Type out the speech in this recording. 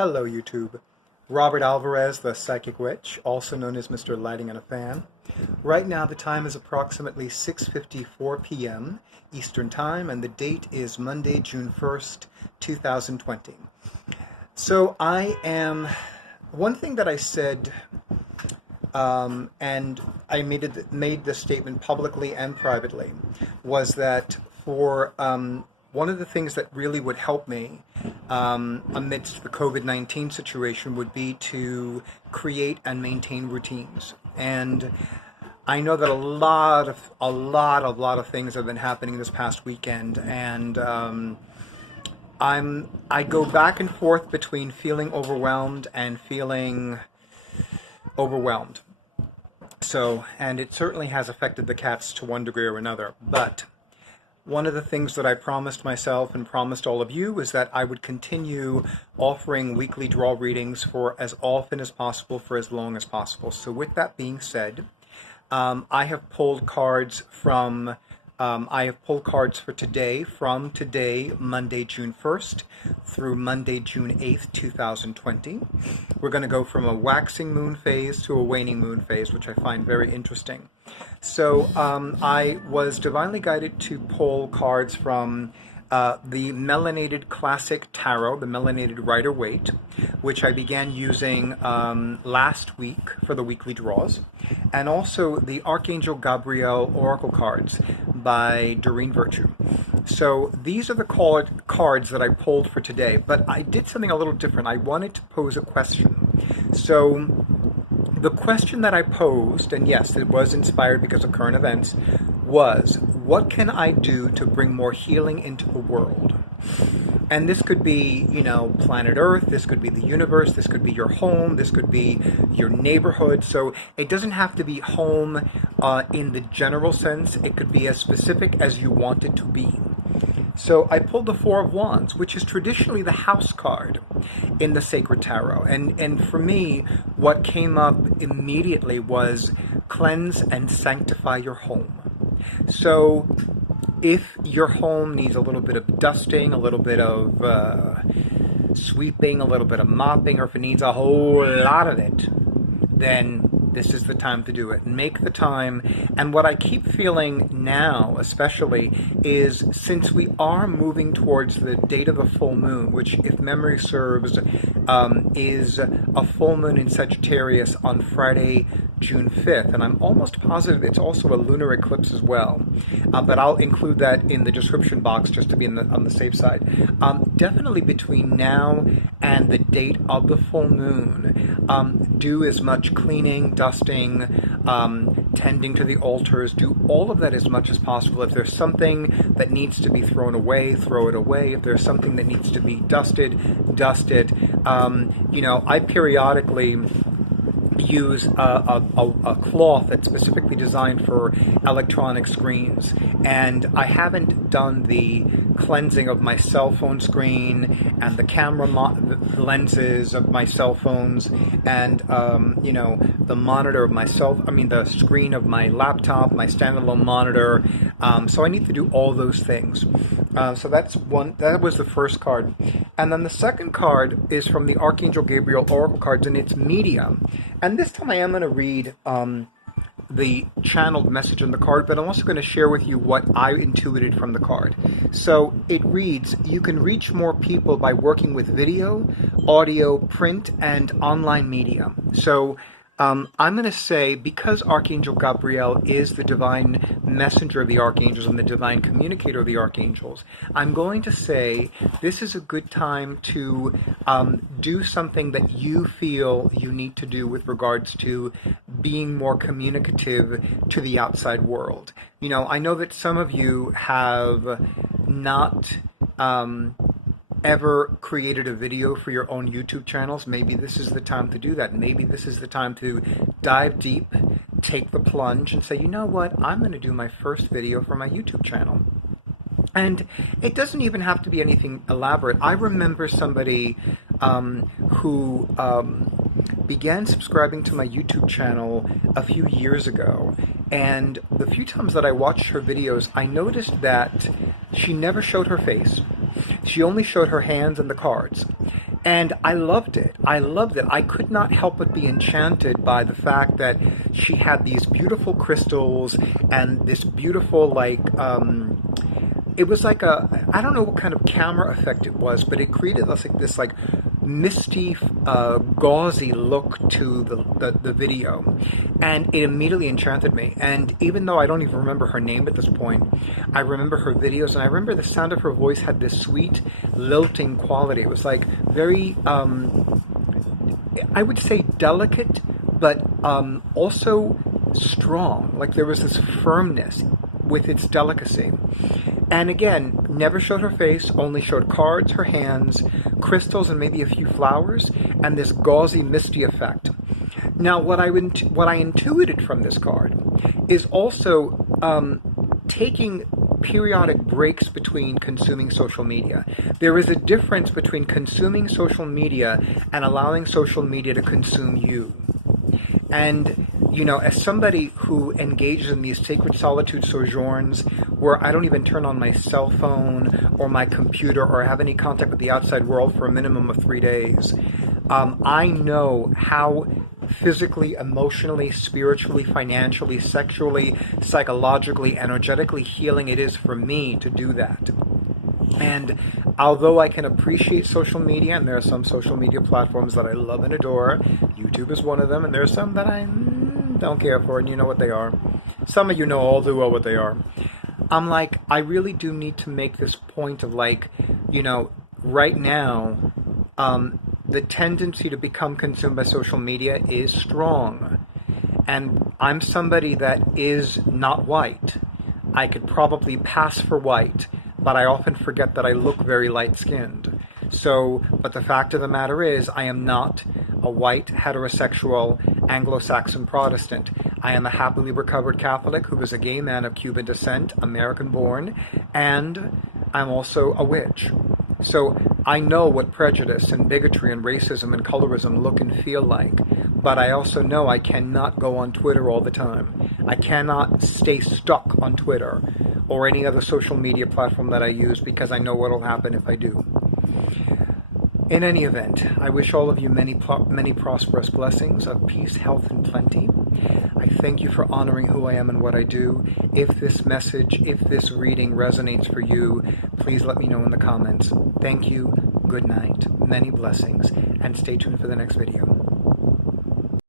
Hello YouTube. Robert Alvarez, the Psychic Witch, also known as Mr. Lighting and a Fan. Right now the time is approximately 6:54 p.m. Eastern Time and the date is Monday, June 1st, 2020. So one thing that I said, and I made this statement publicly and privately, was that for one of the things that really would help me amidst the COVID-19 situation would be to create and maintain routines. And I know that a lot of things have been happening this past weekend, and I go back and forth between feeling overwhelmed and feeling overwhelmed. So, and it certainly has affected the cats to one degree or another, but one of the things that I promised myself and promised all of you is that I would continue offering weekly draw readings for as often as possible for as long as possible. So with that being said, I have pulled cards from for today, from today, Monday, June 1st, through Monday, June 8th, 2020. We're going to go from a waxing moon phase to a waning moon phase, which I find very interesting. So I was divinely guided to pull cards from the Melanated Classic Tarot, the Melanated Rider-Waite, which I began using last week for the weekly draws, and also the Archangel Gabriel Oracle Cards by Doreen Virtue. So these are the cards that I pulled for today, but I did something a little different. I wanted to pose a question. So the question that I posed, and yes, it was inspired because of current events, was, what can I do to bring more healing into the world? And this could be, planet Earth, this could be the universe, this could be your home, this could be your neighborhood. So it doesn't have to be home in the general sense. It could be as specific as you want it to be. So I pulled the Four of Wands, which is traditionally the house card in the Sacred Tarot. And for me, what came up immediately was cleanse and sanctify your home. So if your home needs a little bit of dusting, a little bit of sweeping, a little bit of mopping, or if it needs a whole lot of it, then this is the time to do it. Make the time. And what I keep feeling now, especially, is since we are moving towards the date of the full moon, which, if memory serves, is a full moon in Sagittarius on Friday, June 5th. And I'm almost positive it's also a lunar eclipse as well. But I'll include that in the description box just to be on the safe side. Definitely between now and the date of the full moon, do as much cleaning, dusting, tending to the altars, do all of that as much as possible. If there's something that needs to be thrown away, throw it away. If there's something that needs to be dusted, dust it. I periodically use a cloth that's specifically designed for electronic screens, and I haven't done the cleansing of my cell phone screen and the camera lenses of my cell phones, and the monitor of the screen of my laptop, my standalone monitor. So I need to do all those things. So that's one. That was the first card, and then the second card is from the Archangel Gabriel Oracle Cards, and it's medium. And this time I am going to read the channeled message on the card, but I'm also going to share with you what I intuited from the card. So it reads, you can reach more people by working with video, audio, print, and online media. So I'm going to say, because Archangel Gabriel is the divine messenger of the archangels and the divine communicator of the archangels, I'm going to say this is a good time to do something that you feel you need to do with regards to being more communicative to the outside world. I know that some of you have not ever created a video for your own YouTube channels. Maybe this is the time to do that. Maybe this is the time to dive deep, take the plunge, and say, you know what, I'm going to do my first video for my YouTube channel. And it doesn't even have to be anything elaborate. I remember somebody who began subscribing to my YouTube channel a few years ago, and the few times that I watched her videos, I noticed that she never showed her face. She only showed her hands and the cards. And I loved it. I loved it. I could not help but be enchanted by the fact that she had these beautiful crystals and this beautiful, like, it was like a, I don't know what kind of camera effect it was, but it created this like misty, gauzy look to the video, and it immediately enchanted me. And even though I don't even remember her name at this point, I remember her videos, and I remember the sound of her voice had this sweet, lilting quality. It was like very, I would say delicate, but also strong. Like there was this firmness with its delicacy. And again, never showed her face, only showed cards, her hands, crystals, and maybe a few flowers, and this gauzy, misty effect. Now, what I intuited from this card is also taking periodic breaks between consuming social media. There is a difference between consuming social media and allowing social media to consume you. And, you know, as somebody who engages in these sacred solitude sojourns where I don't even turn on my cell phone or my computer or have any contact with the outside world for a minimum of 3 days, I know how physically, emotionally, spiritually, financially, sexually, psychologically, energetically healing it is for me to do that. And although I can appreciate social media, and there are some social media platforms that I love and adore, YouTube is one of them, and there are some that I don't care for, and you know what they are. Some of you know all too well what they are. I'm like, I really do need to make this point of like, you know, right now, the tendency to become consumed by social media is strong. And I'm somebody that is not white. I could probably pass for white, but I often forget that I look very light-skinned. So, but the fact of the matter is, I am not a white, heterosexual, Anglo-Saxon Protestant. I am a happily recovered Catholic who is a gay man of Cuban descent, American-born, and I'm also a witch. So I know what prejudice and bigotry and racism and colorism look and feel like, but I also know I cannot go on Twitter all the time. I cannot stay stuck on Twitter or any other social media platform that I use because I know what will happen if I do. In any event, I wish all of you many prosperous blessings of peace, health, and plenty. I thank you for honoring who I am and what I do. If this message, if this reading resonates for you, please let me know in the comments. Thank you, good night, many blessings, and stay tuned for the next video.